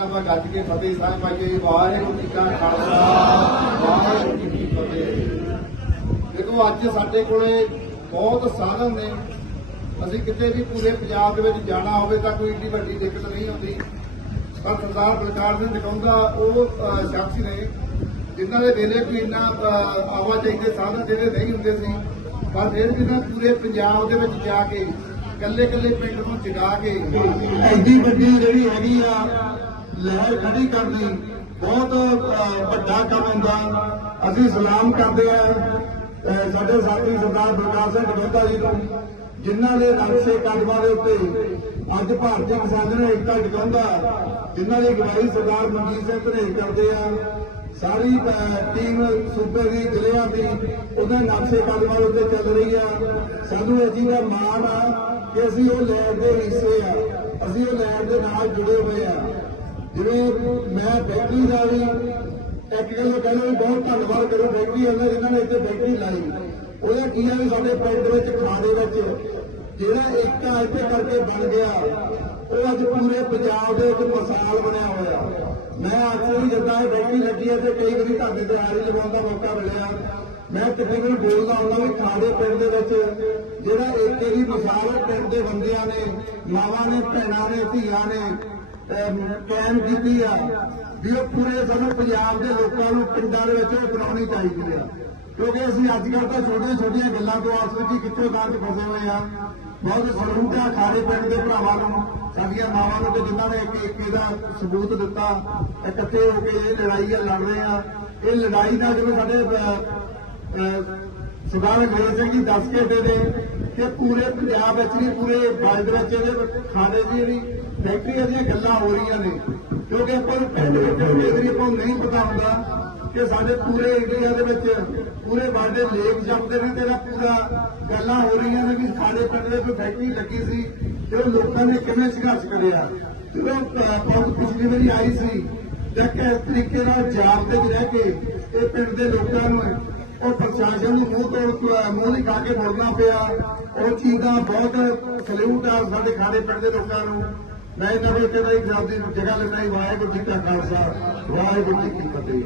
ਪਹਿਲਾਂ ਗੱਜ ਕੇ ਫਤਿਹ ਸਾਹਿਬ ਪਾਈਏ ਵਾਹਿਗੁਰੂ ਜੀ ਕਾ ਖਾਲਸਾ, ਵਾਹਿਗੁਰੂ ਜੀ ਕੀ ਫਤਿਹ। ਦੇਖੋ, ਅੱਜ ਸਾਡੇ ਕੋਲੇ ਬਹੁਤ ਸਾਧਨ ਨੇ। ਅਸੀਂ ਕਿਤੇ ਵੀ ਪੂਰੇ ਪੰਜਾਬ ਦੇ ਵਿੱਚ ਜਾਣਾ ਹੋਵੇ ਤਾਂ ਕੋਈ ਏਡੀ ਵੱਡੀ ਦਿੱਕਤ ਨਹੀਂ ਹੁੰਦੀ। ਪਰ ਸਰਦਾਰ ਬਲਕਾਰ ਸਿੰਘ ਨਿਕੌਂਦਾ ਉਹ ਸ਼ਖਸ ਨੇ, ਜਿਨ੍ਹਾਂ ਦੇ ਵੇਲੇ ਕੋਈ ਇੰਨਾ ਆਵਾਜਾਈ ਦੇ ਸਾਧਨ ਜਿਹੜੇ ਨਹੀਂ ਹੁੰਦੇ ਸੀ, ਪਰ ਫਿਰ ਵੀ ਨਾ ਪੂਰੇ ਪੰਜਾਬ ਦੇ ਵਿੱਚ ਜਾ ਕੇ ਕੱਲੇ ਕੱਲੇ ਪਿੰਡ ਨੂੰ ਜਗਾ ਕੇ, ਐਡੀ ਵੱਡੀ ਜਿਹੜੀ ਹੈਗੀ ਆ ਲਹਿਰ ਖੜੀ ਕਰਨੀ ਬਹੁਤ ਵੱਡਾ ਕੰਮ ਹੁੰਦਾ। ਅਸੀਂ ਸਲਾਮ ਕਰਦੇ ਆ ਸਾਡੇ ਸਾਥੀ ਸਰਦਾਰ ਬਲਕਾਰ ਸਿੰਘ ਗਡੋਦਾ ਜੀ ਨੂੰ, ਜਿਨ੍ਹਾਂ ਦੇ ਨਕਸ਼ੇ ਕਦਮਾਂ ਦੇ ਉੱਤੇ ਅੱਜ ਭਾਰਤੀ ਕਿਸਾਨ ਨੇ ਏਕਤਾ ਟਿਕਾਉਂਦਾ ਜਿਨ੍ਹਾਂ ਦੀ ਅਗਵਾਈ ਸਰਦਾਰ ਮਨਜੀਤ ਸਿੰਘ ਧਨੇਰ ਕਰਦੇ ਆ। ਸਾਰੀ ਟੀਮ ਸੂਬੇ ਦੀ, ਜ਼ਿਲ੍ਹਿਆਂ ਦੀ ਉਹਨਾਂ ਨਕਸ਼ੇ ਕਦਮਾਂ ਦੇ ਉੱਤੇ ਚੱਲ ਰਹੀ ਆ। ਸਾਨੂੰ ਇਹ ਚੀਜ਼ ਦਾ ਮਾਣ ਆ ਕਿ ਅਸੀਂ ਉਹ ਲੈਬ ਦੇ ਹਿੱਸੇ ਆ। ਅਸੀਂ ਉਹ ਲੈਬ ਦੇ ਨਾਲ ਜੁੜੇ ਹੋਏ ਆ। ਜਿਵੇਂ ਮੈਂ ਫੈਕਟਰੀ ਦਾ ਵੀ ਇੱਕ ਗੱਲ ਕਹਿੰਦਾ ਵੀ ਬਹੁਤ ਧੰਨਵਾਦ ਕਰੋ ਫੈਕਟਰੀ ਵਾਲਿਆਂ ਜਿਨ੍ਹਾਂ ਨੇ ਇੱਥੇ ਫੈਕਟਰੀ ਲਾਈ। ਉਹਦਾ ਕੀ ਆ ਵੀ ਸਾਡੇ ਪਿੰਡ ਵਿੱਚ ਖਾਣੇ ਵਿੱਚ ਜਿਹੜਾ ਏਕਤਾ ਇੱਥੇ ਕਰਕੇ ਬਣ ਗਿਆ, ਉਹ ਅੱਜ ਪੂਰੇ ਪੰਜਾਬ ਦੇ ਵਿੱਚ ਮਿਸਾਲ ਬਣਿਆ ਹੋਇਆ। ਮੈਂ ਅਕਸਰ ਜਿੱਦਾਂ ਇਹ ਫੈਕਟਰੀ ਲੱਗੀ ਹੈ ਤੇ ਕਈ ਵਾਰੀ ਤੁਹਾਡੇ ਤੇ ਹਾਜ਼ਰੀ ਲਗਾਉਣ ਦਾ ਮੌਕਾ ਮਿਲਿਆ। ਮੈਂ ਤਕਰੀਬਨ ਬੋਲਦਾ ਹੁੰਦਾ ਵੀ ਖਾੜੇ ਪਿੰਡ ਦੇ ਵਿੱਚ ਜਿਹੜਾ ਏਕੇ ਦੀ ਮਿਸਾਲ ਪਿੰਡ ਦੇ ਬੰਦਿਆਂ ਨੇ, ਮਾਵਾਂ ਨੇ, ਭੈਣਾਂ ਨੇ, ਧੀਆਂ ਨੇ ਅਮ, ਕਾਇਮ ਕੀਤੀ ਆ ਵੀ ਉਹ ਪੂਰੇ ਸਾਨੂੰ ਪੰਜਾਬ ਦੇ ਲੋਕਾਂ ਨੂੰ ਪਿੰਡਾਂ ਦੇ ਵਿੱਚ ਅਪਣਾਉਣੀ ਚਾਹੀਦੀ ਆ। ਕਿਉਂਕਿ ਅਸੀਂ ਅੱਜ ਕੱਲ੍ਹ ਤਾਂ ਛੋਟੀਆਂ ਛੋਟੀਆਂ ਗੱਲਾਂ ਤੋਂ ਆਸ ਵਿੱਚ ਹੀ ਕਿੱਥੇ ਕਾਂ 'ਚ ਫਸੇ ਹੋਏ ਆ। ਬਹੁਤ ਸਲੂਟ ਆ ਖਾੜੇ ਪਿੰਡ ਦੇ ਭਰਾਵਾਂ ਨੂੰ ਸਾਡੀਆਂ ਮਾਵਾਂ ਨੂੰ ਤੇ ਜਿਨ੍ਹਾਂ ਨੇ ਇੱਕ ਇੱਕ ਦਾ ਸਬੂਤ ਦਿੱਤਾ ਇਕੱਠੇ ਹੋ ਕੇ ਇਹ ਲੜਾਈ ਆ ਲੜ ਰਹੇ ਆ। ਇਹ ਲੜਾਈ ਦਾ ਜਦੋਂ ਸਾਡੇ ਸਰਦਾਰ ਅੰਗਰੇਜ਼ ਸਿੰਘ ਜੀ ਦੱਸ ਕੇ ਦੇ ਦੇ ਕਿ ਪੂਰੇ ਪੰਜਾਬ ਵਿੱਚ ਨਹੀਂ, ਪੂਰੇ ਵਰਲਡ ਵਿੱਚ ਇਹਦੇ ਖਾਣੇ ਦੀ ਜਿਹੜੀ ਫੈਕਟਰੀਆਂ ਦੀਆਂ ਗੱਲਾਂ ਹੋ ਰਹੀਆਂ ਨੇ। ਕਿਉਂਕਿ ਆਪਾਂ ਨੂੰ ਪਿੰਡ ਵਿੱਚ ਆਪਾਂ ਨਹੀਂ ਪਤਾ ਹੁੰਦਾ ਕਿ ਸਾਡੇ ਪੂਰੇ ਇੰਡੀਆ ਦੇ ਵਿੱਚ ਪੂਰੇ ਵਰਲਡ ਦੇ ਲੇਖ ਨੇ ਤੇ ਪੂਰਾ ਗੱਲਾਂ ਹੋ ਰਹੀਆਂ ਨੇ ਕਿ ਸਾਡੇ ਪਿੰਡ ਦੇ ਕੋਈ ਫੈਕਟਰੀ ਲੱਗੀ ਸੀ ਤੇ ਉਹ ਲੋਕਾਂ ਨੇ ਕਿਵੇਂ ਸੰਘਰਸ਼ ਕਰਿਆ। ਜਦੋਂ ਪੰਪ ਪਿਛਲੀ ਵਾਰੀ ਆਈ ਸੀ ਜਾਂ ਕਿਸ ਤਰੀਕੇ ਨਾਲ ਜਾਬ ਤੇ ਰਹਿ ਕੇ ਇਹ ਪਿੰਡ ਦੇ ਲੋਕਾਂ ਨੂੰ ਉਹ ਪ੍ਰਸ਼ਾਸਨ ਨੂੰ ਮੂੰਹ ਤੋਂ ਮੂੰਹ ਨਹੀਂ ਖਾ ਕੇ ਮੁੜਨਾ ਪਿਆ। ਉਹ ਚੀਜ਼ ਦਾ ਬਹੁਤ ਸਲੂਟ ਆ ਸਾਡੇ ਖਾੜੇ ਪਿੰਡ ਦੇ ਲੋਕਾਂ ਨੂੰ। ਮੈਂ ਇਹਨਾਂ ਨੂੰ ਕਹਿੰਦਾ ਇੱਕ ਸ਼ਬਦ ਦੀ ਜਗ੍ਹਾ ਲੈਣਾ ਹੀ ਵਾਹਿਗੁਰੂ ਜੀ ਕਾ ਖਾਲਸਾ, ਵਾਹਿਗੁਰੂ ਜੀ ਕੀ ਫਤਿਹ।